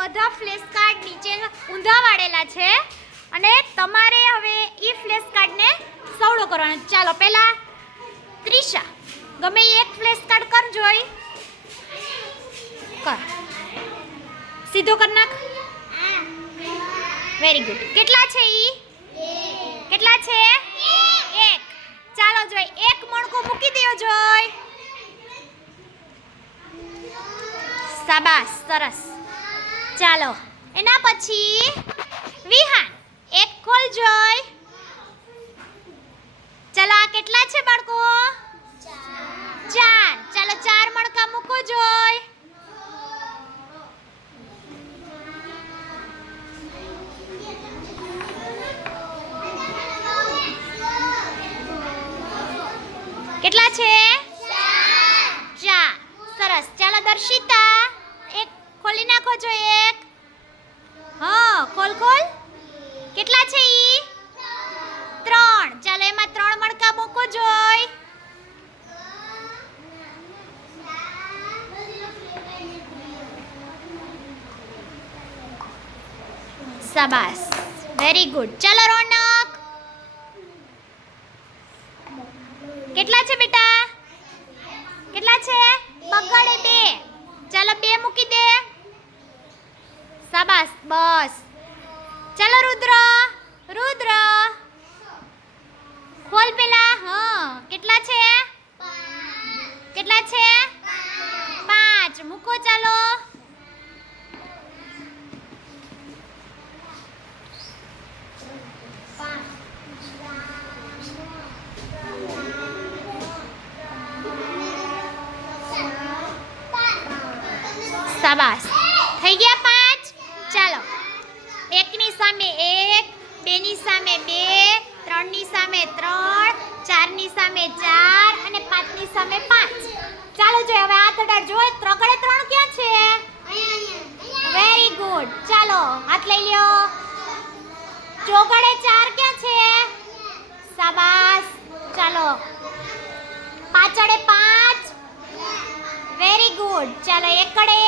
બધા flash card નીચે ઊંધા વાળેલા છે અને તમારે હવે એ ફ્લેશ કાર્ડને સવડો કરવાનો. ચાલો પહેલા ત્રિષા ગમે એક ફ્લેશ કાર્ડ કર જોઈ કર સીધો કર નાખ. Very good. કેટલા છે ઈ? કેટલા છે? એક. ચાલો જોઈ એક મણકો મૂકી દેજો જોઈ. શાબાશ સરસ. ચાલો એના પછી વિહાન એક ખોલ જોઈ. ચાલો આ કેટલા છે બાળકો? 4. ચાલો 4 મણકા મૂકો જોઈ. કેટલા છે? 4. સરસ. ચાલો દર્શિતા એક ખોલી નાખો જો એક. હા ખોલ ખોલ. કેટલા છે ઈ? 3. ચાલો એમાં 3 મણકા મૂકો જોઈ. શાબાશ વેરી ગુડ. ચાલો રોનક કેટલા છે બેટા? કેટલા છે? બગડે 2. ચાલો 2 મૂકી દે. શાબાશ બસ. ચાલો રુદ્ર રુદ્ર ખોલ પેલા. હા કેટલા છે? કેટલા છે? 5 મૂકો. ચાલો શાબાશ થઈ ગયા 5. ચાલો એકની સામે 1, 2ની સામે 2, 3ની સામે 3, 4ની સામે 4 અને 5ની સામે 5. ચાલો જો હવે હાથ અડાડ જો. ત્રગડે 3 ક્યાં છે? Very good. ચાલો હાથ લઈ લ્યો. ચોગડે 4 ક્યાં છે? શાબાશ. ચાલો પાછળે 5. Very good. ચાલો એકડે